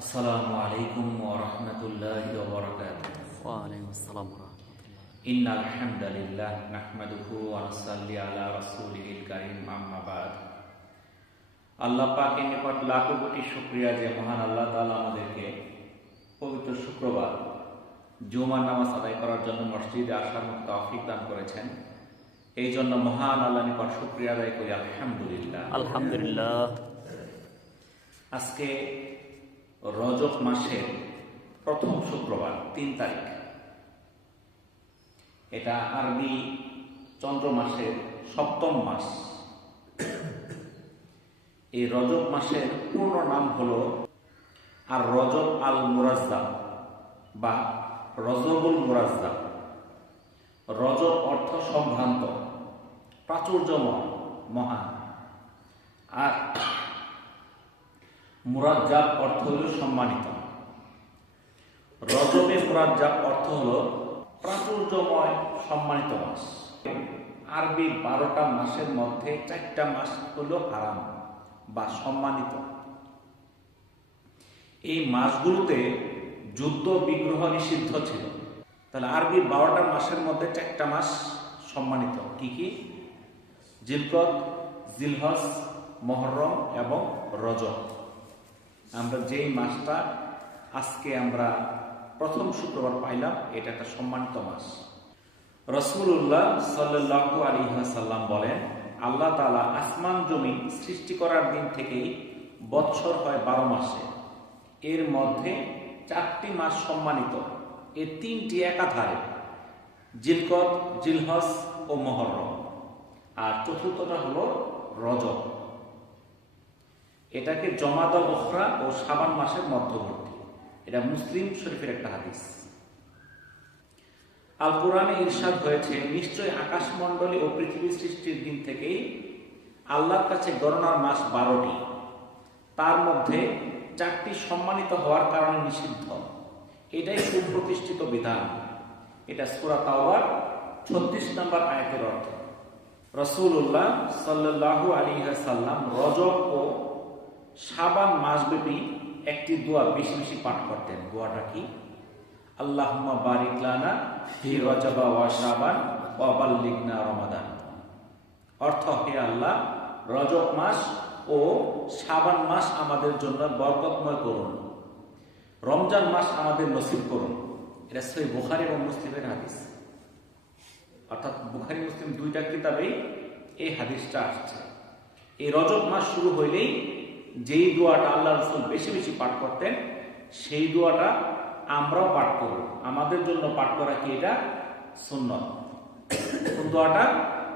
আসসালামু আলাইকুম ওয়া রাহমাতুল্লাহি ওয়া বারাকাতুহু। ওয়ালাইকুম আসসালাম ওয়া রাহমাতুল্লাহ। ইন্নাল হামদালিল্লাহ নাহমাদুহু ওয়া নুসাল্লি আলা রাসূলিল কারীম, আম্মা বাদ। আল্লাহ পাকের নিকট লাখো কোটি শুকরিয়া যে মহান আল্লাহ তাআলা আমাদেরকে পবিত্র শুক্রবার জুমার নামাজ আদায় করার জন্য মসজিদে আসার মতো তৌফিক দান করেছেন। এই জন্য মহান আল্লাহর নিকট শুকরিয়া আদায় করি আলহামদুলিল্লাহ। আলহামদুলিল্লাহ। আজকে রজব মাসের প্রথম শুক্রবার ৩ তারিখ। এটা আরবি চন্দ্র মাসের ৭ম মাস। এই রজব মাসের পূর্ণ নাম হলো আর রজব আল মুরাজ্জাব বা রজবুল মুরাজ্জাব। রজব অর্থ সম্ভ্রান্ত, প্রাচুর্যময়, মহান। আর মুরাজ্জাব অর্থ হল সম্মানিত। রজবে মুরাজ্জাব অর্থ হল প্রাচুর্যময়, সম্মানিত মাস। আরবি ১২টা মাসের মধ্যে ৪টা মাস হল হারাম বা সম্মানিত। এই মাসগুলোতে যুদ্ধ বিগ্রহ নিষিদ্ধ ছিল। তাহলে আরবি ১২টা মাসের মধ্যে ৪টা মাস সম্মানিত। কি কি? জিলকদ, জিলহজ, মুহররম এবং রজব। আমরা যেই মাসটা আজকে আমরা প্রথম শুক্রবার পাইলাম, এটা একটা সম্মানিত মাস। রাসূলুল্লাহ সাল্লাল্লাহু আলাইহি ওয়াসাল্লাম বলেন, আল্লাহ তাআলা আসমান জমিন সৃষ্টি করার দিন থেকেই বৎসর হয় ১২ মাসে। এর মধ্যে ৪টি মাস সম্মানিত। এর ৩টি একাধারে, জিলকদ, জিলহজ ও মুহররম। আর চতুর্থটা হলো রজব। এটাকে জমাদাল উখরা ও শাবান মাসের মধ্যবর্তী। এটা মুসলিম শরীফের একটা হাদিস। আল কোরআনে ইরশাদ হয়েছে, নিশ্চয় আকাশমণ্ডলী ও পৃথিবী সৃষ্টির দিন থেকেই আল্লাহর কাছে গণনার মাস ১২টি। তার মধ্যে ৪টি সম্মানিত হওয়ার কারণে নিষিদ্ধ। এটাই সুপ্রতিষ্ঠিত বিধান। এটা সূরা তাওবার ৩৬ নম্বর আয়াতের অর্থ। রাসূলুল্লাহ সাল্লাল্লাহু আলাইহি ওয়াসাল্লাম রজব ও শাবান মাসব্যাপী একটি দোয়া বেশি বেশি পাঠ করতেন। দোয়াটা কি? আল্লাহুম্মা বারিক লানা ফি রজব ওয়া শাবান ওয়া বাল্লিগনা রমাদান। অর্থ, হে আল্লাহ, রজব মাস ও শাবান মাস আমাদের জন্য বরকতময় করুন, রমজান মাস আমাদের নসিব করুন। এটা সহিহ বুখারী এবং মুসলিমের হাদিস। অর্থাৎ বুখারী মুসলিম দুইটা কিতাবেই এই হাদিসটা আসছে। এই রজব মাস শুরু হইলেই যেই দোয়াটা আল্লাহ রাসূল বেশি বেশি পাঠ করতেন, সেই দোয়াটা আমরাও পাঠ করব। আমাদের জন্য পাঠ করা কি? এটা সুন্নাত। কোন দোয়াটা?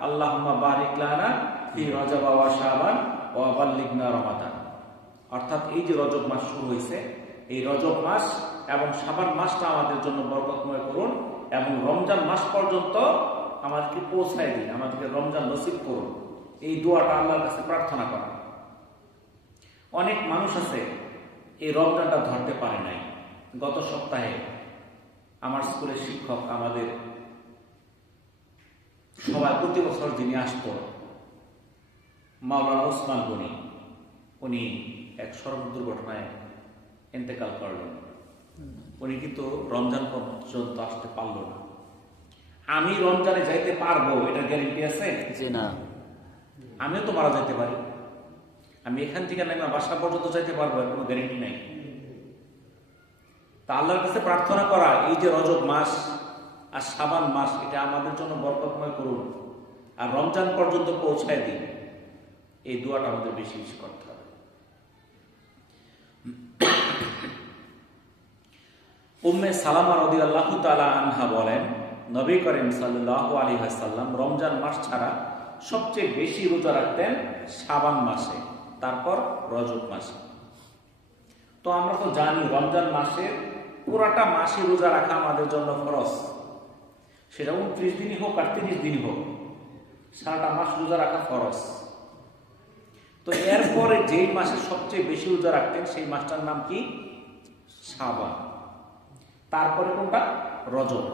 আল্লাহুম্মা বারিক লানা ফি রজব ওয়া শাবান ওয়া বাল্লিগনা রমাদান। অর্থাৎ এই যে রজব মাস শুরু হয়েছে, এই রজব মাস এবং শাবান মাসটা আমাদের জন্য বরকতময় করুন এবং রমজান মাস পর্যন্ত আমাদেরকে পৌঁছায় দিন, আমাদেরকে রমজান নসিব করুন। এই দোয়াটা আল্লাহর কাছে প্রার্থনা করা। অনেক মানুষ আছে এই রমজানটা ধরতে পারে নাই। গত সপ্তাহে আমার স্কুলের শিক্ষক আমাদের সবাই প্রতি বছর যিনি আসত, মাওলানা ওসমান গনি, উনি এক সড়ক দুর্ঘটনায় ইন্তেকাল করলেন। উনি কিন্তু রমজান পর্যন্ত আসতে পারল না। আমি রমজানে যাইতে পারবো এটা গ্যারেন্টি আছে? জি না। আমিও তো মারা যেতে পারি। আমি এখান থেকে নেমে বাসা পর্যন্ত যাইতে পারবো, এর কোনো গ্যারেন্টি নাই। তা আল্লাহর কাছে প্রার্থনা করা, এই যে রজব মাস আর শাবান মাস, এটা আমাদের জন্য বরকতময় করুন আর রমজান পর্যন্ত পৌঁছায় দিন। এই দোয়াটা আমাদের বেশি বেশি করতে হবে। উম্মে সালামা রাদিয়াল্লাহু তাআলা আনহা বলেন, নবী করিম সাল্লাল্লাহু আলাইহি ওয়াসাল্লাম রমজান মাস ছাড়া সবচেয়ে বেশি রোজা রাখতেন শাবান মাসে, তারপর রজব মাসে। তো আমরা তো জানি রমজান মাসের পুরাটা মাসে রোজা রাখা আমাদের জন্য ফরজ। সেটা 29 দিনই হোক আর 30 দিনই হোক, সারাটা মাস রোজা রাখা ফরজ। তো এরপরে যেই মাসে সবচেয়ে বেশি রোজা রাখতেন সেই মাসটার নাম কি? শাবান। তারপরে কোনটা? রজব।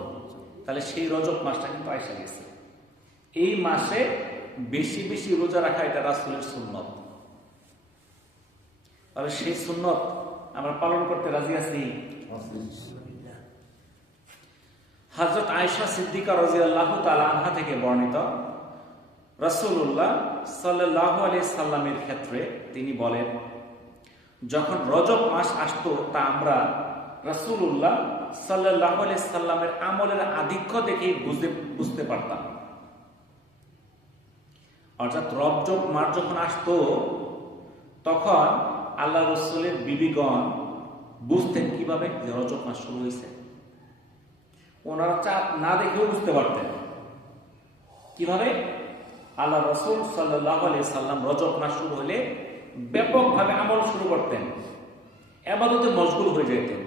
তাহলে সেই রজব মাসটা কিন্তু আইসা গেছে। এই মাসে বেশি বেশি রোজা রাখা এটা রাসূলের সুন্নত। তাহলে সেই সুন্নত আমরা পালন করতে রাজি আছি? হযরত আয়েশা সিদ্দিকা রাদিয়াল্লাহু তাআলা আনহা থেকে বর্ণিত, রাসূলুল্লাহ সাল্লাল্লাহু আলাইহি সাল্লামের ক্ষেত্রে তিনি বলেন, যখন রজব মাস আসতো তা আমরা রাসূলুল্লাহ সাল্লাল্লাহু আলাইহি সাল্লামের আমলের আধিক্য দেখেই বুঝতে পারতাম। অর্থাৎ রজব মাস যখন আসতো তখন আল্লাহ রাসূলের বিবিগণ বুঝতেন কিভাবে যে রজব মাস শুরু হয়েছে। ওনারা চাঁদ না দেখেও বুঝতে পারতেন। কিভাবে? আল্লাহ রাসূল সাল্লাল্লাহু আলাইহি সাল্লাম রজব মাস শুরু হলে ব্যাপকভাবে আমল শুরু করতেন, ইবাদতে মশগুল হয়ে যেতেন।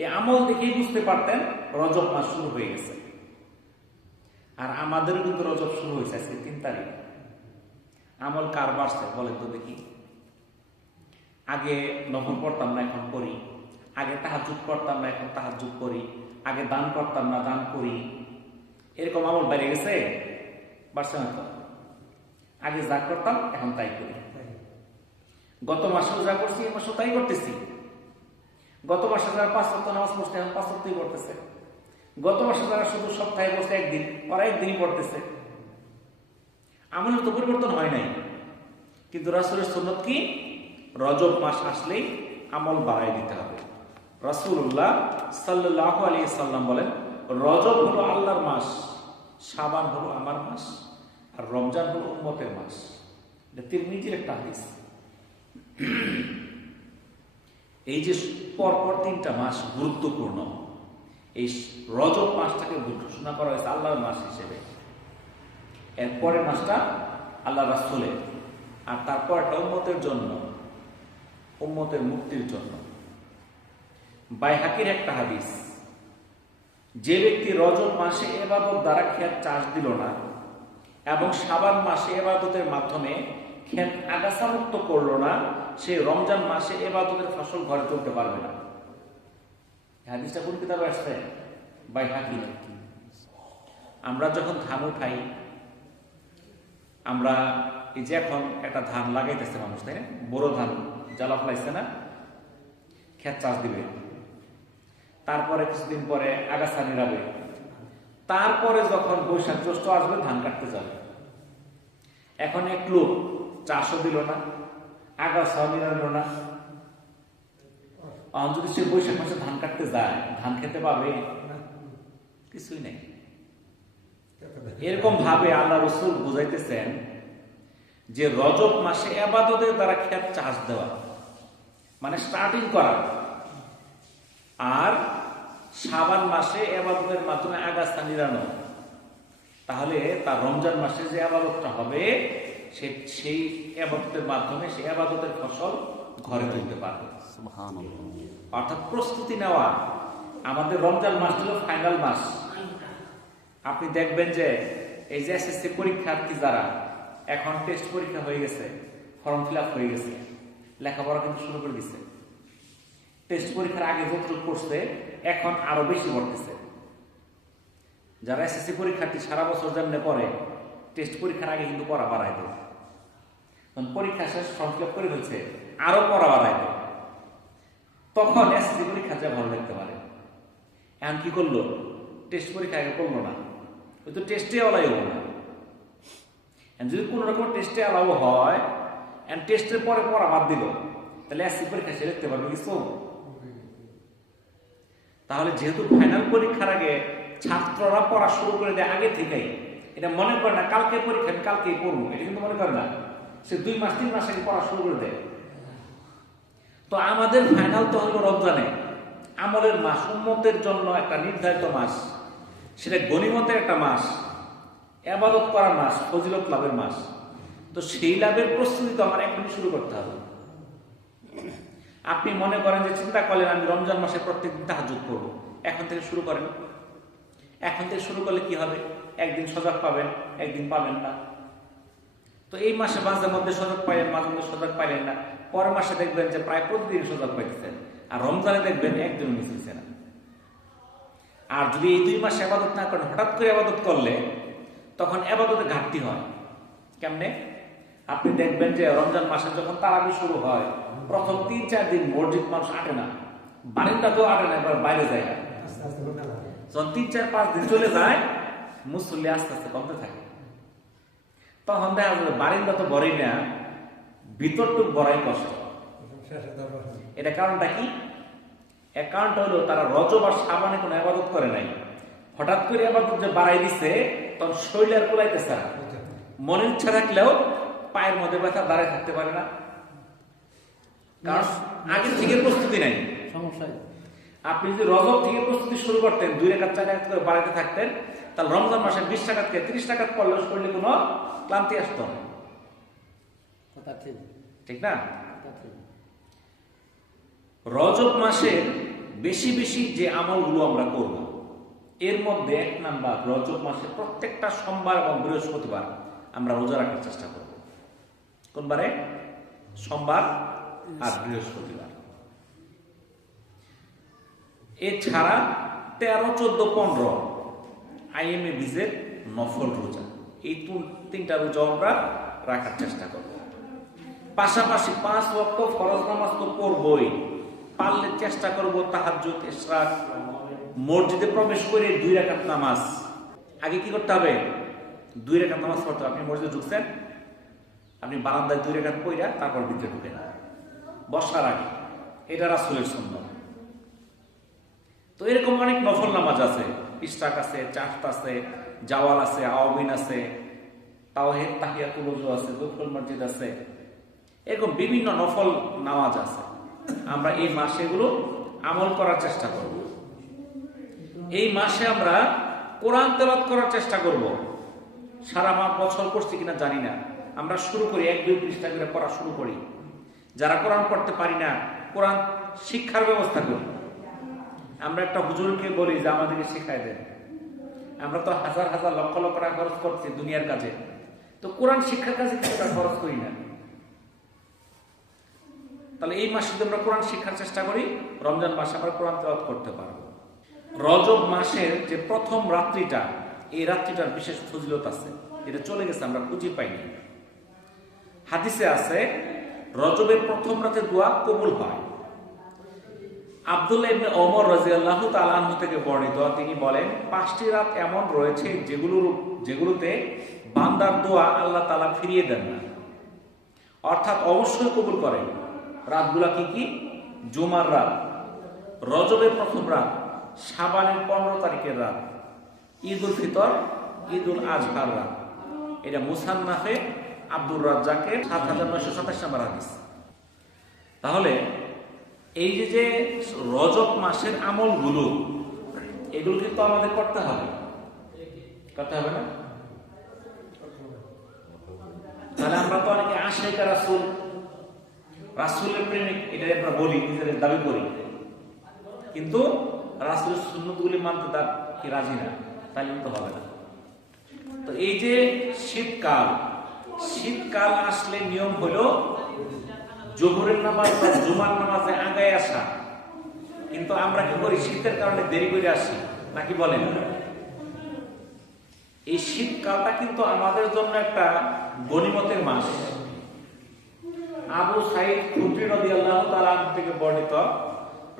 এই আমল দেখেই বুঝতে পারতেন রজব মাস শুরু হয়ে গেছে। আর আমাদের কিন্তু রজব শুরু হয়েছে আজকে 3 তারিখ। আমল কার বাড়ছে বলেন তো দেখি? আগে নফল পড়তাম না, এখন করি। আগে তাহাজ্জুদ করতাম না, এখন তাহাজ্জুদ করি। আগে দান করতাম না, দান করি। এরকম আমল বেড়ে গেছে? বাড়ছে না তো? আগে যা করতাম এখন তাই করি। গত মাসেও যা করছি এই মাসেও তাই করতেছি। গত মাসে যারা 5 ওয়াক্ত নামাজ পড়ছে এখন 5 ওয়াক্তই পড়তেছে। গত মাসে যারা শুধু সপ্তাহে বসে একদিন, ওরা একদিনই পড়তেছে। আমলের তো পরিবর্তন হয় নাই। কিন্তু রাসূলের সুন্নাত কি? রজব মাস আসলেই আমল বাড়াই দিতে হবে। রাসূলুল্লাহ সাল্লাল্লাহু আলাইহি সাল্লাম বলেন, রজব হলো আল্লাহর মাস, শাবান হলো আমার মাস, আর রমজান হলো উম্মতের মাস। এটা তিরমিজির একটা হাদিস। এই যে পরপর 3টা মাস গুরুত্বপূর্ণ, এই রজব মাসটাকে ঘোষণা করা হয়েছে আল্লাহর মাস হিসেবে। এরপরের মাসটা আল্লাহ রাসূলের, আর তারপরটা উম্মতের জন্য, উম্মতের মুক্তির জন্য। বাইহাকির একটা হাদিস, যে ব্যক্তি রজব মাসে ইবাদত দ্বারা ক্ষেত চাষ দিল না এবং শাবান মাসে ইবাদতের মাধ্যমে ক্ষেত আগাছা মুক্ত করলো না, সে রমজান মাসে ইবাদতের ফসল ঘরে তুলতে পারবে না। হাদিসটা কোন কিতাবে আসছে? বাইহাকি। আমরা যখন ধান উঠাই, আমরা এই যে এখন একটা ধান লাগাইতেছে মানুষ, তাই না? বড় ধান জ্বালা ফলাইছে না, ক্ষেত চাষ দিবে, তারপরে কিছুদিন পরে আগাছা নিরাবে, তারপরে যখন বৈশাখ জ্যৈষ্ঠ আসবে ধান কাটতে যাবে। এখন এক লোক চাষও দিল না, আগাছাও নিরালো না, যদি সে বৈশাখ মাসে ধান কাটতে যায়, ধান খেতে পাবে? কিছুই নেই। এরকম ভাবে আল্লাহ রাসূল বুঝাইতেছেন যে রজব মাসে ইবাদতের দ্বারা ক্ষেত চাষ দেওয়া মানে স্টার্টিং করা, আর শাবান মাসে ইবাদতের মাধ্যমে আগাছা নিরানো, তাহলে তার রমজান মাসে যে ইবাদতটা হবে সেই ইবাদতের মাধ্যমে সেই ইবাদতের ফসল ঘরে তুলতে পারবে। সুবহানাল্লাহ। অর্থাৎ প্রস্তুতি নেওয়া। আমাদের রমজান মাস হলো ফাইনাল মাস। আপনি দেখবেন যে এই যে এসএসসি পরীক্ষার্থী যারা, এখন টেস্ট পরীক্ষা হয়ে গেছে, ফর্ম ফিল আপ হয়ে গেছে, লেখাপড়া কিন্তু শুরু করে দিচ্ছে। টেস্ট পরীক্ষার আগে যতটুকু পড়ছে এখন আরো বেশি পড়তেছে। যারা এসএসসি পরীক্ষার্থী সারা বছর যেমনি পড়ে, টেস্ট পরীক্ষার আগে কিন্তু পড়া বাড়াই দেয়। পরীক্ষা শেষ, ফর্ম ফিল আপ করে ফেলছে, আরো পড়া বাড়াই দেয়। তখন এসএসসি পরীক্ষা যা ভালো দেখতে পারে। এখন কি করলো? টেস্ট পরীক্ষা আগে করলো না, ওই তো টেস্টে অলাই হবো না। যদি কোন রকম টেস্টে অ্যালাউ হয়, টেস্টের পরে পড়া বাদ দিল, তাহলে এসএসসি পরীক্ষা সে লিখতে পারবে কিছু? তাহলে যেহেতু ফাইনাল পরীক্ষার আগে ছাত্ররা পড়া শুরু করে দেয় আগে থেকেই, এটা মনে করে না কালকে পরীক্ষা আমি কালকেই পড়বো, এটা কিন্তু মনে করে না। সে 2 মাস 3 মাস আগে পড়া শুরু করে দেয়। তো আমাদের ফাইনাল তো হলো রমজানে, আমলের মাস, উম্মতের জন্য একটা নির্ধারিত মাস, সেটা গনিমতের একটা মাস, ইবাদত করার মাস, ফজিলত লাভের মাস। তো সেই লাভের প্রস্তুতি তো আমার এখনই শুরু করতে হবে। আপনি মনে করেন যে চিন্তা করলেন আমি রমজান মাসে প্রত্যেকদিন তাহাজ্জুদ করবো, এখন থেকে শুরু করেন। এখন থেকে শুরু করলে কি হবে? একদিন সজাগ পাবেন, একদিন পাবেন না। তো এই মাসে মাঝে মধ্যে সজাগ পাইলেন, মাঝে মধ্যে সজাগ পাইলেন না, পরের মাসে দেখবেন যে প্রায় প্রতিদিন সজাগ পাইতেছেন, আর রমজানে দেখবেন একদিন মিস হচ্ছে না। আর যদি এই 2 মাস ইবাদত না করেন, হঠাৎ করে ইবাদত করলে তখন ইবাদতে ঘাটতি হয়। কেমনে? আপনি দেখবেন যে রমজান মাসে যখন তারাবি শুরু হয়, প্রথম 3-4 দিন মসজিদ মানুষ আটে না, বাড়িটা তো আটে না, এবার বাইরে যায় না। যখন 3-4-5 দিন চলে যায়, মুসল্লি আস্তে আস্তে কমতে থাকে। তখন দেখা যাবে বারিন্দা তো বড়ই না, ভিতরটুক বড়াই কষ্ট। এটা কারণটা কি? এক কারণটা হলো তারা রজব আর সাবানে কোনো আবাদত করে নাই, হঠাৎ করে আবাদত যে বাড়াই দিছে, তখন শরীর আর কোলাইতেছে না। মনের ইচ্ছা থাকলেও পায়ের মধ্যে ব্যথা, দাঁড়ায় থাকতে পারে না, কারণ আগে থেকে প্রস্তুতি নাই। আপনি যদি রজব থেকে প্রস্তুতি শুরু করতেন, 2 রাকাত 4 রাকাত করে বাড়াইতে থাকতেন, তাহলে রমজান মাসে 20 রাকাত থেকে 30 রাকাত পড়লেও শরীরে কোনো ক্লান্তি আসতো না। ঠিক না? রজব মাসের বেশি বেশি যে আমলগুলো আমরা করব, এর মধ্যে 1 নাম্বার, রজব মাসে প্রত্যেকটা সোমবার এবং বৃহস্পতিবার আমরা রোজা রাখার চেষ্টা করব। কোন বারে? সোমবার আর বৃহস্পতিবার। এছাড়া 13, 14, 15 আইএমএ বীজের নফল রোজা, এই 3টা রোজা আমরা রাখার চেষ্টা করব। পাশাপাশি 5 ওয়াক্ত ফরজ নামাজ তো পড়বই, পারলে চেষ্টা করব তাহাজ্জুদ, ইশরাক, মসজিদে প্রবেশ করে 2 রাকাত নামাজ। আগে কি করতে হবে? 2 রাকাত নামাজ পড়তে হবে। আপনি মসজিদে ঢুকছেন, আপনি বারান্দায় 2 রাকাত পড়া তারপর ভিতরে ঢুকেন বসার আগে, এটা রাসূলের সুন্নাত। তো এরকম অনেক নফল নামাজ আছে, ইশরাক আছে, চাহত আছে, জাওয়াল আছে, আওয়াবিন আছে, তাওহীদ তাহিয়াতুল ওযু আছে, দুখুল মসজিদ আছে, এরকম বিভিন্ন নফল নামাজ আছে। আমরা এই মাসে এগুলো আমল করার চেষ্টা করব। এই মাসে আমরা কোরআন তেলাওয়াত করার চেষ্টা করব। সারা বছর করছি কিনা জানি না, আমরা শুরু করি 1-2 পৃষ্ঠা করে পড়া শুরু করি। যারা কোরআন পড়তে পারি না, কোরআন শিক্ষার ব্যবস্থা করি। আমরা একটা হুজুরকে বলি যে আমাদেরকে শিখাই দেন। আমরা তো হাজার হাজার লক্ষ লক্ষ টাকা খরচ করছি দুনিয়ার কাজে, তো কোরআন শিক্ষার কাজে কিছু টাকা খরচ করি না। তাহলে এই মাসে আমরা কোরআন শিক্ষার চেষ্টা করি, রমজান মাসে আমরা কোরআন তেলাওয়াত করতে পারবো। রজব মাসের যে প্রথম রাত্রিটা, এই রাত্রিটার বিশেষ ফজিলত আছে, এটা চলে গেছে, আমরা খুঁজে পাইনি। হাদিসে আছে রজবের প্রথম রাতে দোয়া কবুল হয়। আব্দুল্লাহ ইবনে ওমর রাদিয়াল্লাহু তাআলা আনহু থেকে বর্ণিত, তিনি বলেন 5টি রাত এমন রয়েছে যেগুলোতে বান্দার দোয়া আল্লাহ তাআলা ফিরিয়ে দেন না, অর্থাৎ অবশ্যই কবুল করেন। রাতগুলা কি কি? জুমার রাত, রজবের প্রথম রাত, শাবানের 15 তারিখের রাত, ঈদুল ফিতর, ঈদুল আজহার রাত। এটা মুসান্নাফে আব্দুর রাজ্জাকের 7927 নম্বর হাদিস। তাহলে এই যে রজব মাসের আমলগুলো, এগুলো কিন্তু আমাদের করতে হবে না? তাহলে আমরা তো অনেকে আশিক রাসূলের প্রেমিক, এটা আমরা বলি, নিজেদের দাবি করি, কিন্তু রাসূলের সুন্নতগুলি মানতে তার কি রাজি না, তাহলে কিন্তু হবে না। তো এই যে শীতকাল আসলে নিয়ম হলো জোহরের নামাজ বা জুমার নামাজে আগায় আসা, কিন্তু আমরা কি করি? শীতের কারণে দেরি করে আসি, নাকি বলেন? এই শীতকালটা কিন্তু আমাদের জন্য একটা গনিমতের মাস। আবু সাঈদ খুদরি রাদিয়াল্লাহু তাআলা থেকে বর্ণিত,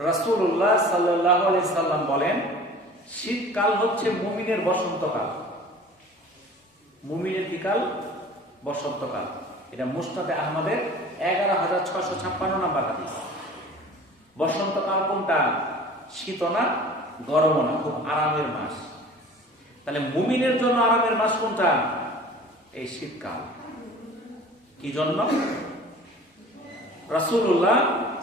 রাসূলুল্লাহ সাল্লাল্লাহু আলাইহি সাল্লাম বলেন, শীতকাল হচ্ছে মুমিনের বসন্তকাল। মুমিনের কি কাল? বসন্তকাল। এটা মুসনাদে আহমদের 11656 নম্বর হাদিস। বসন্তকাল কোনটা? শীত না, গরম না, খুব আরামের মাস। তাহলে মুমিনের জন্য আরামের মাস কোনটা? এই শীতকাল। কি জন্য? রাসূলুল্লাহ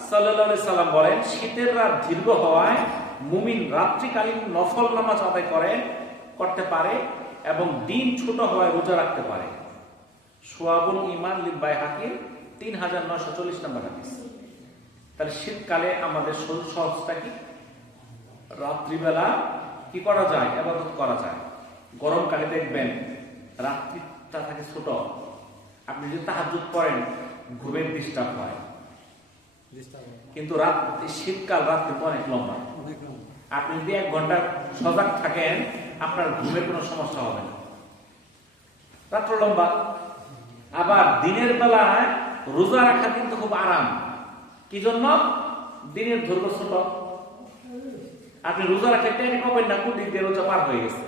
সাল্লাল্লাহু আলাইহি সাল্লাম বলেন, শীতের রাত দীর্ঘ হওয়ায় মুমিন রাত্রিকালীন নফল নামাজ আদায় করতে পারে এবং দিন ছোট হওয়ায় রোজা রাখতে পারে। শুআবুল ঈমান লিল বাইহাকির 3940 নম্বর হাদিস। তাহলে শীতকালে আমাদের সহজটা কি? রাত্রিবেলা কি করা যায়? ইবাদত করা যায়। গরমকালে দেখবেন রাত্রিটা থাকে ছোট, আপনি যদি তাহাজ্জুদ পড়েন ঘুমের ডিস্টার্ব হয়, কিন্তু শীতকাল রাত কিন্তু অনেক লম্বা। আপনি যদি 1 ঘন্টা সজাগ থাকেন, আপনার ঘুমের কোনো সমস্যা হবে না, রাত্র লম্বা। আবার দিনের বেলায় রোজা রাখা কিন্তু খুব আরাম। কি জন্য? দিনের ধৈর্য ছোট। আপনি রোজা রাখতে টেনে পাবেন না, কোন দিক দিয়ে রোজা পার হয়ে গেছে,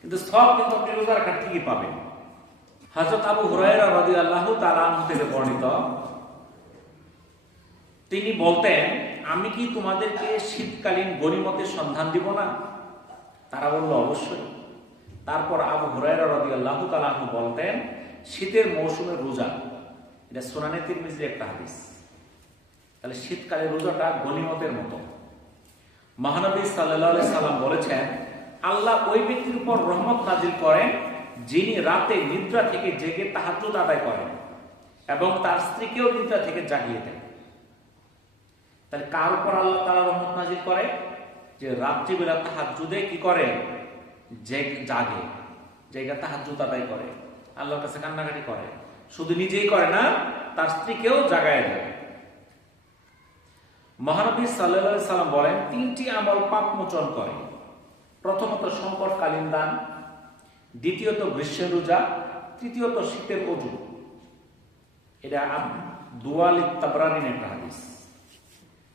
কিন্তু সব কিন্তু আপনি রোজা রাখার ঠিকই পাবেন। হযরত আবু হুরায়রা রাদিয়াল্লাহু তাআলা আনহু থেকে বর্ণিত, তিনি বলতেন, আমি কি তোমাদেরকে শীতকালীন গনিমতের সন্ধান দিব না? তারা বলল, অবশ্যই। তারপর আবু হুরায়রা রাদিয়াল্লাহু তাআলা আনহু বলতেন, শীতের মৌসুমের রোজা, এটা সুনানে তিরমিজির একটা হাদিস। তাহলে শীতকালের রোজাটা গনিমতের মতো। মহানবী সাল্লাল্লাহু আলাইহি সাল্লাম বলেছেন, আল্লাহ ওই ব্যক্তির উপর রহমত নাজিল করেন যিনি রাতে নিদ্রা থেকে জেগে তাহাজ্জুদ আদায় করেন এবং তার স্ত্রীকেও নিদ্রা থেকে জাগিয়ে দেন। তাহলে কার উপর আল্লাহ তাআলা রহমত নাজিল করে? যে রাত্রিবেলা তাহাজ্জুদে কি করে? জাগে, জেগে তাহাজ্জুদ আদায় করে, আল্লাহর কাছে কান্নাকাটি করে। শুধু নিজেই করে না, তার স্ত্রীকেও জাগায় দেয়। মহানবী সাল্লাল্লাহু আলাইহি সাল্লাম বলেন, তিনটি আমল পাপ মোচন করে। প্রথমত সংকটকালীন দান, দ্বিতীয়ত গ্রীষ্মের রোজা, তৃতীয়ত শীতের ওযু। এটা দুয়ালিত তাবরানির একটা হাদিস।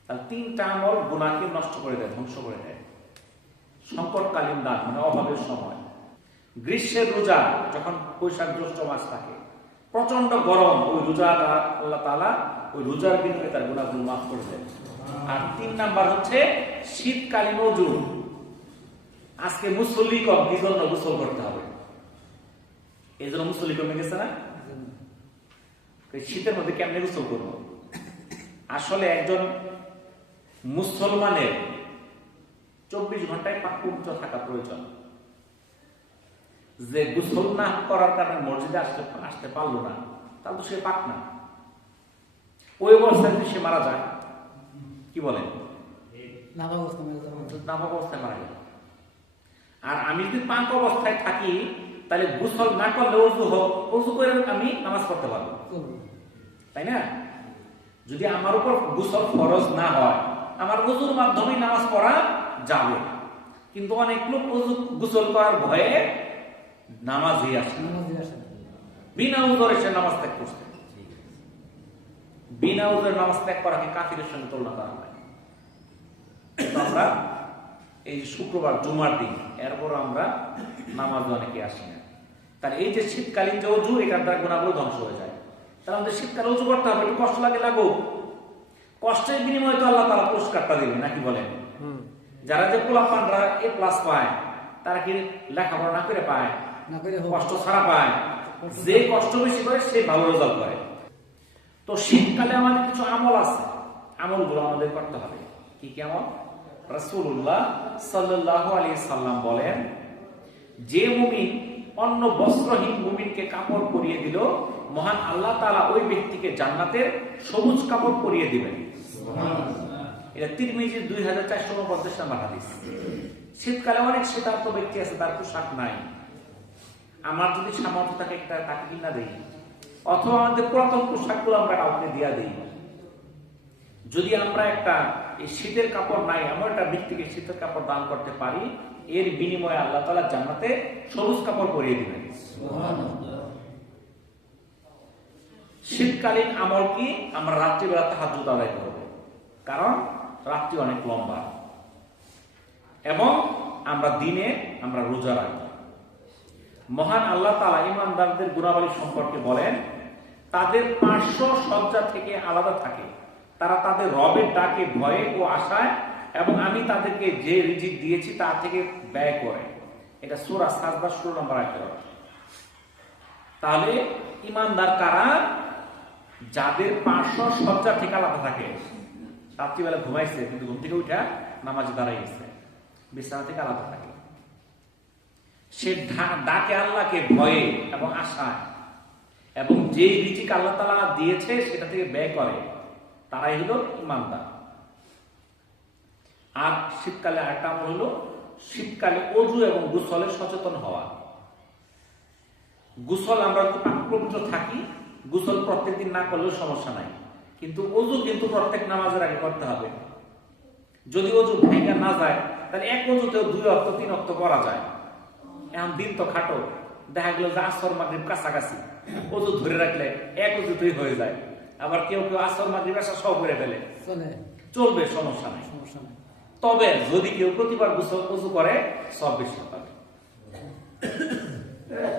তাহলে তিনটা আমল গুনাহকে নষ্ট করে দেয়, ধ্বংস করে দেয়। সংকটকালীন দান মানে অভাবের সময়, গ্রীষ্মের রোজা যখন বৈশাখ জ্যৈষ্ঠ মাস থাকে, প্রচন্ড গরম, ওই রোজাটা আল্লাহ তাআলা ওই রোজার বিনিময়ে তার গুনাহগুলো মাফ করে দেন। আর 3 নাম্বার হচ্ছে শীতকালীন ওযু। আজকে মুসল্লি কম, কি জন্য? গোসল করতে হবে, এই জন্য মুসল্লি কমে গেছে না? শীতের মধ্যে কেমনে গোসল করবো? আসলে একজন মুসলমানের 24 ঘন্টায় পাক পবিত্র থাকা প্রয়োজন। যে গোসল না করার কারণে মসজিদে আসতে পারলো না, তাহলে তো সে পাক না। ওই অবস্থায় যদি সে মারা যায়, কি বলেন? নাপাক অবস্থায় মারা গেল। আর আমি যদি পাক অবস্থায় থাকি, তাহলে গোসল না করলে ওযু হোক, ওযু করে আমি নামাজ পড়তে পারবো, তাই না? যদি আমার উপর গোসল ফরজ না হয়, আমার ওযুর মাধ্যমে নামাজ পড়া যাবে। কিন্তু অনেক লোক গোসল করার ভয়ে নামাজই আসে না, বিনা উযরে সে নামাজ ত্যাগ করছে। বিনা উযরে নামাজ ত্যাগ করাকে কাফিরের সঙ্গে তুলনা করা হয়। আমরা এই শুক্রবার জুমার দিন, এরপর আমরা নামাজ অনেকে আসি না। তাহলে এই যে শীতকালীন যে ওযু, এখানকার গুনাহগুলো ধ্বংস হয়ে যায়। তাহলে আমাদের শীতকালে ওযু করতে হবে, একটু কষ্ট লাগে, লাগুক। কষ্টের বিনিময়ে তো আল্লাহ তাআলা পুরস্কারটা দিবেন, নাকি বলেন? যারা যে পোলাপানরা A+ পায়, তারা কি লেখাপড়া না করে পায়? কষ্ট ছাড়া পায়। যে কষ্ট বেশি করে সে ভালো রেজাল্ট করে। তো শীতকালে আমাদের কিছু আমল আছে, আমলগুলো আমাদের করতে হবে। কি কি আমল? রাসূলুল্লাহ সাল্লাল্লাহু আলাইহি সাল্লাম বলেন, যে মুমিন অন্য বস্ত্রহীন মুমিনকে কাপড় পরিয়ে দিল, মহান আল্লাহ তাআলা ওই ব্যক্তিকে জান্নাতের সবুজ কাপড় পরিয়ে দিবেন। এটা তিরমিজির 2449 নম্বর হাদিস। শীতকালে অনেক শীতার্ত ব্যক্তি আছে, তার পোশাক নাই। আমার যদি সামর্থ্য থাকে একটা তাকে কিনা দেই, অথবা আমাদের পুরাতন পোশাকগুলো আমরা কাউকে দিয়া দিই। যদি আমরা একটা এই শীতের কাপড় নাই, এমন একটা ব্যক্তিকে শীতের কাপড় দান করতে পারি, এর বিনিময়ে আল্লাহ তাআলা জান্নাতে সবুজ কাপড় পরিয়ে দিবেন। শীতকালীন আমল কি? আমরা রাত্রিবেলা তাহাজ্জুদ আদায় করব, কারণ রাত্রি অনেক লম্বা, এবং আমরা দিনে আমরা রোজা রাখব। মহান আল্লাহ তাআলা ঈমানদারদের গুণাবলী সম্পর্কে বলেন, তাদের পার্শ্ব সজ্জা থেকে আলাদা থাকে, তারা তাদের রবের ডাকে ভয়ে ও আশায়, এবং আমি তাদেরকে যে রিজিক দিয়েছি তা থেকে ব্যয় করে। এটা সূরা সাজদা 16 নম্বর আয়াতে। তাহলে ঈমানদার কারা? যাদের পার্শ্ব সজ্জা থেকে আলাদা থাকে। রাত্রিবেলা ঘুমাইছে, কিন্তু ঘুম থেকে উঠা নামাজে দাঁড়াই গেছে, বিছানা থেকে আলাদা থাকে। সে ডাকে আল্লাহকে ভয়ে এবং আশায়, এবং যে রিজিক আল্লাহ তাআলা দিয়েছে সেটা থেকে ব্যয় করে, তারাই হলো ঈমানদার। আর শীতকালে আরেকটা আমল হলো, শীতকালে ওযু এবং গোসলে সচেতন হওয়া। গোসল আমরা পবিত্র থাকি, গোসল প্রত্যেকদিন না করলেও সমস্যা নাই, কিন্তু ওযু কিন্তু প্রত্যেক নামাজের আগে করতে হবে। যদি ওযু ভাঙা না যায়, তাহলে এক ওযুতেও 2 ওয়াক্ত 3 ওয়াক্ত করা যায়। এখন দিন তো খাটো, দেখা গেল যে আসর মাগরিব কাছাকাছি, ওযু ধরে রাখলে এক ওযুতেই হয়ে যায়। আবার কেউ কেউ আসর মাগরিব এশা সব করে ফেলে, চলে, চলবে, সমস্যা নাই। সমস্যা নেই। তবে যদি কেউ প্রতিবার ওযু করে সব বেশি পাবে।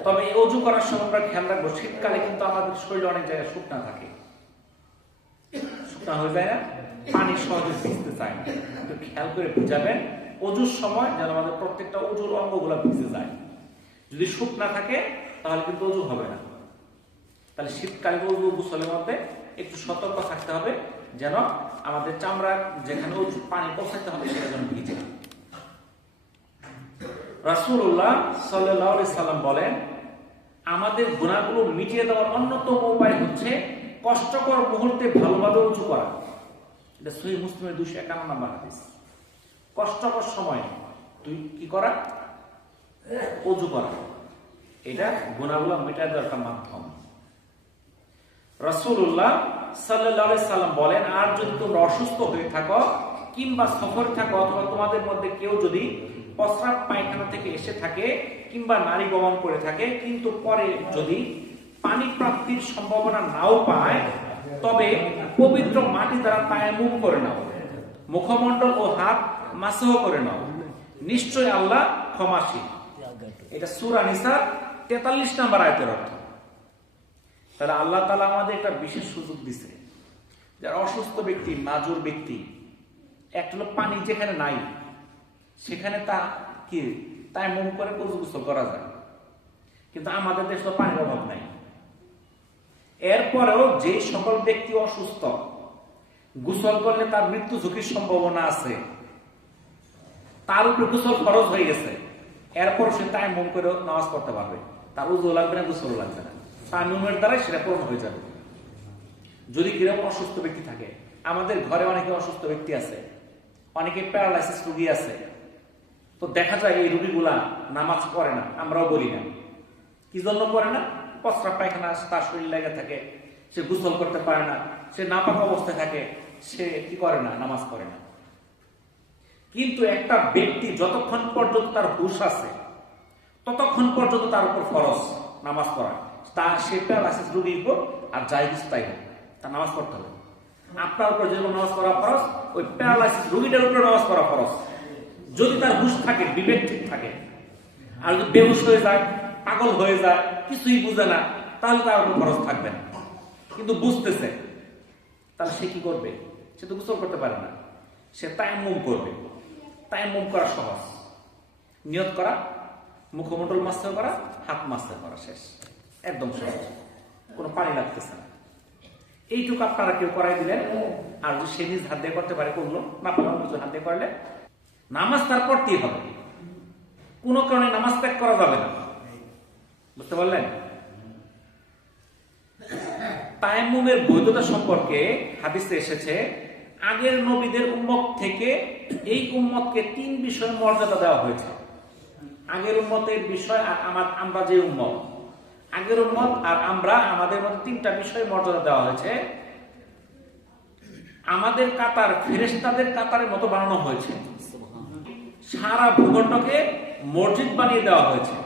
তবে এই ওযু করার সময় আমরা খেয়াল রাখবো, শীতকালে কিন্তু আমাদের শরীরে অনেক জায়গায় শুকনা থাকে, শুকনা হয়ে যায় না, পানি সহজে ভিজতে চায় না। একটু খেয়াল করে ভিজাবেন ওযুর সময়, যেন আমাদের প্রত্যেকটা ওযুর অঙ্গগুলো ভিজে যায়। যদি শুকনা থাকে তাহলে কিন্তু ওযু হবে না। তাহলে শীতকালে ওযু গোসলের মধ্যে একটু সতর্ক থাকতে হবে, যেন আমাদের চামড়া যেখানে ওযু পানি পৌঁছাতে হবে সেটা যেন ভিজে। রাসূলুল্লাহ সাল্লাল্লাহু আলাইহি সাল্লাম বলেন, আমাদের গুনাহগুলো মিটিয়ে দেওয়ার অন্যতম উপায় হচ্ছে কষ্টকর মুহূর্তে ভালোভাবে ওযু করা। এটা সহিহ মুসলিমের 251 নম্বর হাদিস। কষ্টকর সময় তুই কি করা? ওযু করা। এটা গুনাহগুলো মিটিয়ে দেওয়ার একটা মাধ্যম। রাসূলুল্লাহ সাল্লাল্লাহু আলাইহি সাল্লাম বলেন, আর যদি তোমরা অসুস্থ হয়ে থাকো কিংবা সফরে থাকো, অথবা তোমাদের মধ্যে কেউ যদি প্রস্রাব পায়খানা থেকে এসে থাকে কিংবা নারী গমন করে থাকে, কিন্তু পরে যদি পানি প্রাপ্তির সম্ভাবনা নাও পায়, তবে পবিত্র মাটি দ্বারা তায়াম্মুম করে নাও, মুখমণ্ডল ও হাত মাসহ করে নাও, নিশ্চয় আল্লাহ ক্ষমাশীল। এটা সূরা নিসার 43 নম্বর আয়াতের অর্থ। তাহলে আল্লাহ তাআলা আমাদের একটা বিশেষ সুযোগ দিছে, যারা অসুস্থ ব্যক্তি, মাজুর ব্যক্তি, একটা হলো পানি যেখানে নাই সেখানে তা কি তায়াম্মুম করে ওযু গোসল করা যায়, কিন্তু আমাদের দেশে পানির অভাব নাই। এরপরেও যে সকল ব্যক্তি অসুস্থ, গোসল করলে তার মৃত্যু ঝুঁকির সম্ভাবনা আছে, তার উপরে গোসল ফরজ হয়ে গেছে, এরপর সে তায়াম্মুম করে নামাজ পড়তে পারবে, তার ওযু লাগবে না, গোসল লাগবে না, তায়াম্মুমের দ্বারা সেটা পূরণ হয়ে যাবে। যদি কিরকম অসুস্থ ব্যক্তি থাকে, আমাদের ঘরে অনেকে অসুস্থ ব্যক্তি আছে, অনেকে প্যারালাইসিস রোগী আছে, তো দেখা যায় এই রোগীগুলা নামাজ পড়ে না, আমরাও বলি না। কি জন্য পড়ে না? প্রস্রাব পায়খানা তার শরীর লেগে থাকে, সে গোসল করতে পারে না, সে নাপাক অবস্থায় থাকে, সে কি করে না, নামাজ পড়ে না। কিন্তু একটা ব্যক্তি যতক্ষণ পর্যন্ত তার হুঁশ আছে ততক্ষণ পর্যন্ত তার উপর ফরজ নামাজ পড়া, তা সে প্যারালাইসিস রোগী হোক আর যাই কিছু তাই হোক, তার নামাজ পড়তে হবে। আপনার উপর যেরকম নামাজ পড়া ফরজ, ওই প্যারালাইসিস রোগীটার উপরে নামাজ পড়া ফরজ, যদি তার হুঁশ থাকে, বিবেক ঠিক থাকে। আর যদি বেহুশ হয়ে যায়, পাগল হয়ে যায়, কিছুই বুঝে না, তাহলে তার উপর ফরজ থাকবে না। কিন্তু বুঝতেছে, তাহলে সে কি করবে? সে তো গোসল করতে পারে না, সে তায়াম্মুম করবে। তায়াম্মুম করা সহজ, নিয়ত করা, মুখমণ্ডল মাসহ করা, হাত মাসহ করা, শেষ, একদম সহজ, কোনো পানি লাগতেছে না। এইটুকু আপনারা কেউ করাই দিলেন, আর যদি সে নিজ হাত দিয়ে করতে পারে করলো, না পারলে অন্য হাত দিয়ে করলে নামাজ তার পড়তেই হবে, কোনো কারণে নামাজ ত্যাগ করা যাবে না। বুঝতে পারলেন? তায়াম্মুমের বৈধতা সম্পর্কে হাদিসে এসেছে, আগের নবীদের উম্মত থেকে এই উম্মতকে 3 বিষয়ের মর্যাদা দেওয়া হয়েছে। আগের উম্মতের বিষয় আর আমরা যে উম্মত, আগের উম্মত আর আমরা, আমাদের মধ্যে 3টা বিষয়ের মর্যাদা দেওয়া হয়েছে। আমাদের কাতার ফেরেশতাদের কাতারের মতো বানানো হয়েছে, সারা ভূখণ্ডকে মসজিদ বানিয়ে দেওয়া হয়েছে।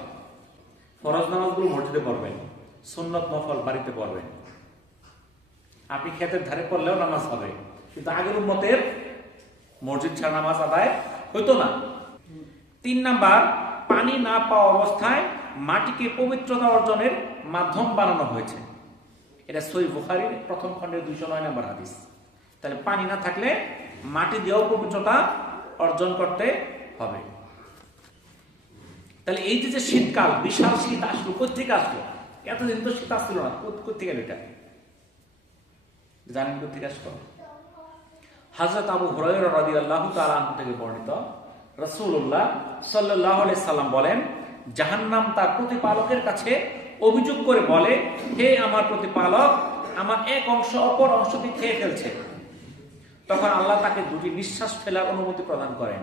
ফরজ নামাজগুলো মসজিদে পড়বেন, সুন্নত নফল বাড়িতে পড়বেন। আপনি ক্ষেতের ধারে পড়লেও নামাজ হবে, কিন্তু আগের উম্মতের মসজিদ ছাড়া নামাজ আদায় হইতো না। 3 নাম্বার, পানি না পাওয়া অবস্থায় মাটিকে পবিত্রতা অর্জনের মাধ্যম বানানো হয়েছে। এটা সহিহ বুখারীর 1ম খণ্ডের 209 নম্বর হাদিস। তাহলে পানি না থাকলে মাটি দিয়েও পবিত্রতা অর্জন করতে হবে। তাহলে এই যে শীতকাল, বিশাল শীত আসলো, কোথেকে আসলো? এতদিন তো শীত আসছিল না, কোথেকে এলো? এটা জানেন কোথেকে আসলো? হযরত আবু হুরায়রা রাদিয়াল্লাহু তাআলা আনহু থেকে বর্ণিত, রাসূলুল্লাহ সাল্লাল্লাহু আলাইহি সাল্লাম বলেন, জাহান্নাম তার প্রতিপালকের কাছে অভিযোগ করে বলে, হে আমার প্রতিপালক, আমার এক অংশ অপর অংশটি খেয়ে ফেলছে। তখন আল্লাহ তাকে 2টি নিঃশ্বাস ফেলার অনুমতি প্রদান করেন,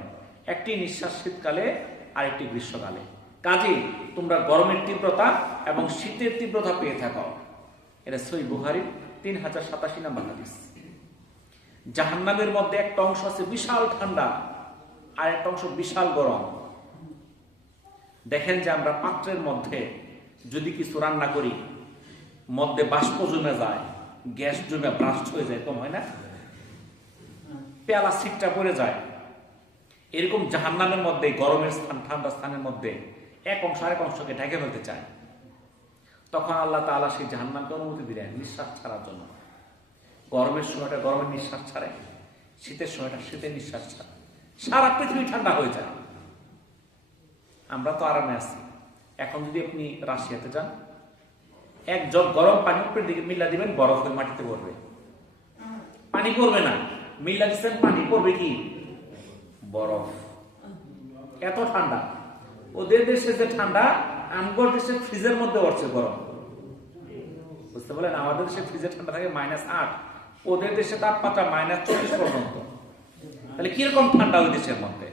একটি নিঃশ্বাস শীতকালে আর একটি গ্রীষ্মকালে। কাজেই তোমরা গরমের তীব্রতা এবং শীতের তীব্রতা পেয়ে থাকো। এটা সহিহ বুখারীর 3087 নম্বর হাদিস। জাহান্নামের মধ্যে একটা অংশ আছে বিশাল ঠান্ডা, আর একটা অংশ বিশাল গরম। দেখেন যে আমরা পাত্রের মধ্যে যদি কিছু রান্না করি, মধ্যে বাষ্প জমে যায়, গ্যাস জমে ব্রাস্ট হয়ে যায়, কম হয় না? পেয়ালা সিটটা পড়ে যায়। এরকম জাহান্নামের মধ্যে গরমের স্থান, ঠান্ডা স্থানের মধ্যে এক অংশ আরেক অংশকে ঢেকে ফেলতে চায়। তখন আল্লাহ তাআলা সেই জাহান্নামকে অনুমতি দিলেন নিঃশ্বাস ছাড়ার জন্য। গরমের সময়টা গরমের নিঃশ্বাস ছাড়ে, শীতের সময়টা শীতের নিঃশ্বাস ছাড়ে, সারা পৃথিবী ঠান্ডা হয়ে যায়। আমরা তো আরামে আছি। এখন যদি আপনি রাশিয়াতে যান, এক জগ গরম পানি উপরের দিকে মিল্লা দিবেন, বরফ হয়ে মাটিতে পড়বে, পানি পড়বে না। মিল্লা দিচ্ছেন, পানি পড়বে কি? বরফ। এত ঠান্ডা। ওদের দেশে যে ঠান্ডা, আমগর দেশে ফ্রিজের মধ্যে পড়ছে গরম। বুঝতে পারলেন? আমাদের দেশে ফ্রিজের ঠান্ডা থাকে -8, ওদের দেশে তাপমাত্রা -40 পর্যন্ত। তাহলে কিরকম ঠান্ডা ওই দেশের মধ্যে?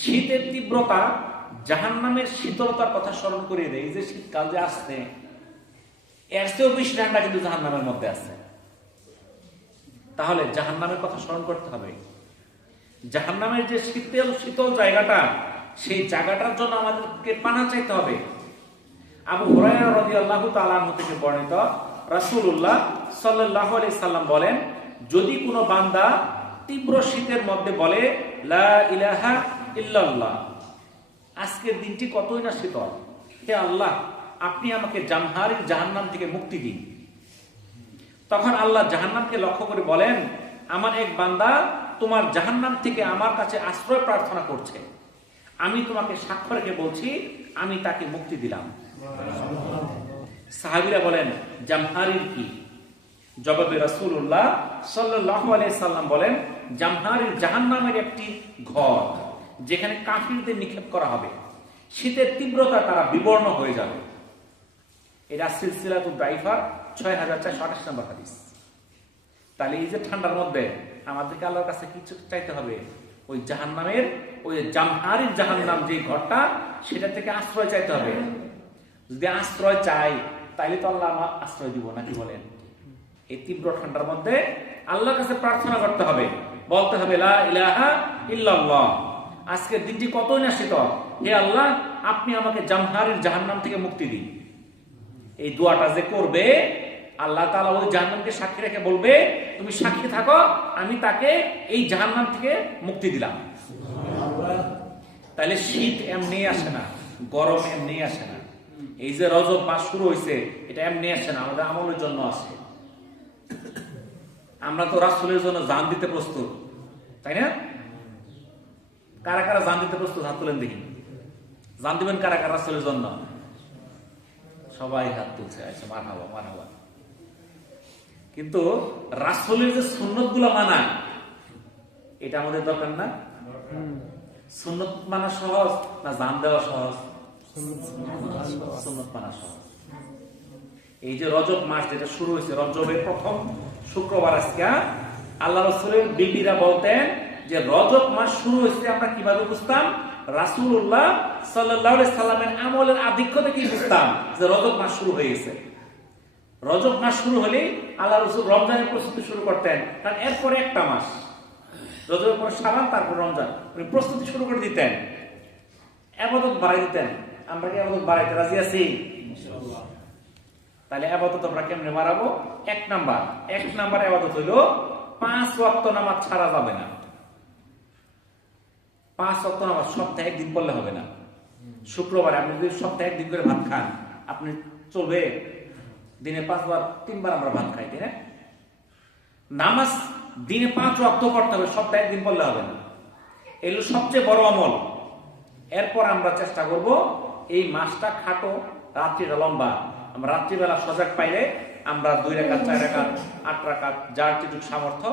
শীতের তীব্রতা জাহান্নামের শীতলতার কথা স্মরণ করিয়ে দেয়। এই যে শীতকাল যে আসছে, এর চেয়েও বেশি ঠান্ডা কিন্তু জাহান্নামের মধ্যে আছে। তাহলে জাহান্নামের কথা স্মরণ করতে হবে। জাহান্নামের যে শীতল শীতল জায়গাটা, সেই জায়গাটার জন্য আমাদেরকে পানা চাইতে হবে। আবু হুরায়রা রাদিয়াল্লাহু তাআলা আনহু থেকে বর্ণিত, রাসূলুল্লাহ সাল্লাল্লাহু আলাইহি সাল্লাম বলেন, যদি কোনো বান্দা তীব্র শীতের মধ্যে বলে লা ইলাহা ইল্লাল্লাহ, আজকের দিনটি কতই না শীতল, হে আল্লাহ আপনি আমাকে জামহারির জাহান্নাম থেকে মুক্তি দিন। তখন আল্লাহ জাহান্নামকে লক্ষ্য করে বলেন, আমার এক বান্দা তোমার জাহান্নাম থেকে আমার কাছে আশ্রয় প্রার্থনা করছে, আমি তোমাকে সাক্ষ্য রেখে বলছি আমি তাকে মুক্তি দিলাম। সাহাবীরা বলেন, জামহারির কি? জবাবে রাসূলুল্লাহ সাল্লাল্লাহু আলাইহি সাল্লাম বলেন, জামহারির জাহান্নামের একটি ঘর, যেখানে কাফিরদের নিক্ষেপ করা হবে। শীতের তীব্রতা তারা বিবর্ণ হয়ে যাবে। এটা সিলসিলাতুদ দাইফা 6428 নম্বর হাদিস। তাহলে এই যে ঠান্ডার মধ্যে আমাদেরকে আল্লাহর কাছে কিছু চাইতে হবে, ওই জাহান্নামের, ওই জামহারির জাহান্নাম যে ঘরটা, সেটা থেকে আশ্রয় চাইতে হবে। যদি আশ্রয় চাই তাইলে তো আল্লাহ আমার আশ্রয় দিব, নাকি বলেন? এই তীব্র ঠান্ডার মধ্যে আল্লাহর কাছে প্রার্থনা করতে হবে, বলতে হবে লা ইলাহা ইল্লাল্লাহ, আজকের দিনটি কতই না শীতল, হে আল্লাহ আপনি আমাকে জামহারির জাহান্নাম থেকে মুক্তি দিন। এই দোয়াটা যে করবে, আল্লাহ তাআলা ওই জাহান্নামকে সাক্ষী রেখে বলবে, তুমি সাক্ষী থাকো আমি তাকে এই জাহান্নাম থেকে মুক্তি দিলাম। তাহলে শীত এমনি আসে না, গরম এমনি আসে না। এই যে রজব মাস শুরু হয়েছে, এটা এমনি আসে না, আমাদের আমলের জন্য আসে। আমরা তো রাসূলের জন্য জান দিতে প্রস্তুত, তাই না? কারা কারা জান দিতে প্রস্তুত? হাত তুলেন দেখি। জান দিবেন কারা কারা রাসূলের জন্য? সবাই হাত তুলছে। আচ্ছা, মারহাবা মারহাবা। কিন্তু রাসূলের যে সুন্নত গুলো মানা, এটা আমাদের দরকার না? সুন্নত মানা সহজ না জান দেওয়া সহজ? সুন্নত মানা সহজ। এই যে রজব মাস যেটা শুরু হয়েছে, রজবের প্রথম শুক্রবার আজকে, আল্লাহ রাসূলের বিবিরা বলতেন যে রজব মাস শুরু হয়েছে আমরা কিভাবে বুঝতাম? রাসূলুল্লাহ সাল্লাল্লাহু আলাইহি সাল্লামের আমলের আধিক্য থেকেই বুঝতাম যে রজব মাস শুরু হয়ে গেছে। রজব মাস শুরু হলে আল্লাহ রাসূল রমজানের প্রস্তুতি শুরু করতেন, কারণ এরপরে একটা মাস, রজবের পরে শাবান, তারপর রমজান, উনি প্রস্তুতি শুরু করে দিতেন, ইবাদত বাড়াই দিতেন। আমরা কি ইবাদত বাড়াইতে রাজি আছি? ইনশাআল্লাহ। তাহলে ইবাদত আমরা কেমনে বাড়াবো? এক নাম্বার ইবাদত হইল 5 ওয়াক্ত নামাজ ছাড়া যাবে না। 5 ওয়াক্ত নামাজ সপ্তাহে একদিন পড়লে হবে না। শুক্রবার আপনি যদি সপ্তাহে একদিন করে ভাত খান, আপনি চলবে? দিনে 5 বার, 3 বার আমরা ভাত খাই, তাই না? নামাজ দিনে 5 ওয়াক্ত পড়তে হবে, সপ্তাহে একদিন পড়লে হবে না। এগুলো সবচেয়ে বড় আমল। এরপর আমরা চেষ্টা করব এই মাসটা খাটো, রাত্রিটা লম্বা। আমরা রাত্রিবেলা সজাগ পাইলে আমরা 2 রাকাত, 4 রাকাত, 8 রাকাত, যার যেটুকু সামর্থ্য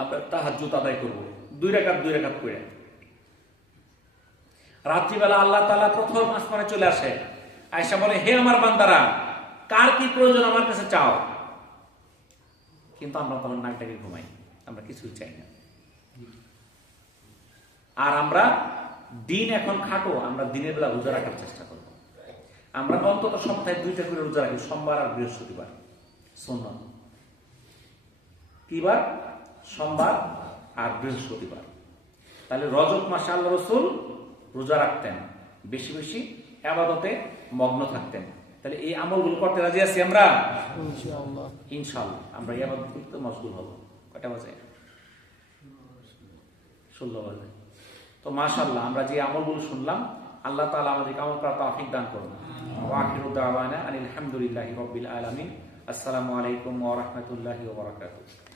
আমরা তাহাজ্জুদ আদায় করব। 2 রাকাত করে রাত্রিবেলা আল্লাহ তাআলা প্রথম আসমানে চলে আসে, আয়েশা বলে, হে আমার বান্দারা, কার কি প্রয়োজন আমার কাছে চাও। কিন্তু আমরা তখন নাকটাকে ঘুমাই, আমরা কিছুই চাই না। আর আমরা দিন এখন খাটো, আমরা দিনের বেলা রোজা রাখার চেষ্টা করব। আমরা অন্তত সপ্তাহে 2টা করে রোজা রাখি, সোমবার আর বৃহস্পতিবার। সুন্নাত কি বার? সোমবার আর বৃহস্পতিবার। তাহলে রজব মাসে আল্লাহ রাসূল রোজা রাখতেন, বেশি বেশি ইবাদতে মগ্ন থাকতেন। তাহলে এই আমলগুলো করতে রাজি আছি আমরা ইনশাআল্লাহ। ইনশাআল্লাহ। আমরা এই আবাদত করতে মশগুল হব। কয়টা বাজে? 16 বাজে। তো মাশাআল্লাহ, আমরা যে আমলগুলো শুনলাম, আল্লাহ তাআলা আমাদেরকে আমল করার তৌফিক দান করুন। ওয়া আখিরু দাওয়ানা আলহামদুলিল্লাহি রাব্বিল আলামিন। আসসালামু আলাইকুম ওয়া রাহমাতুল্লাহি ওয়া বারাকাতুহু।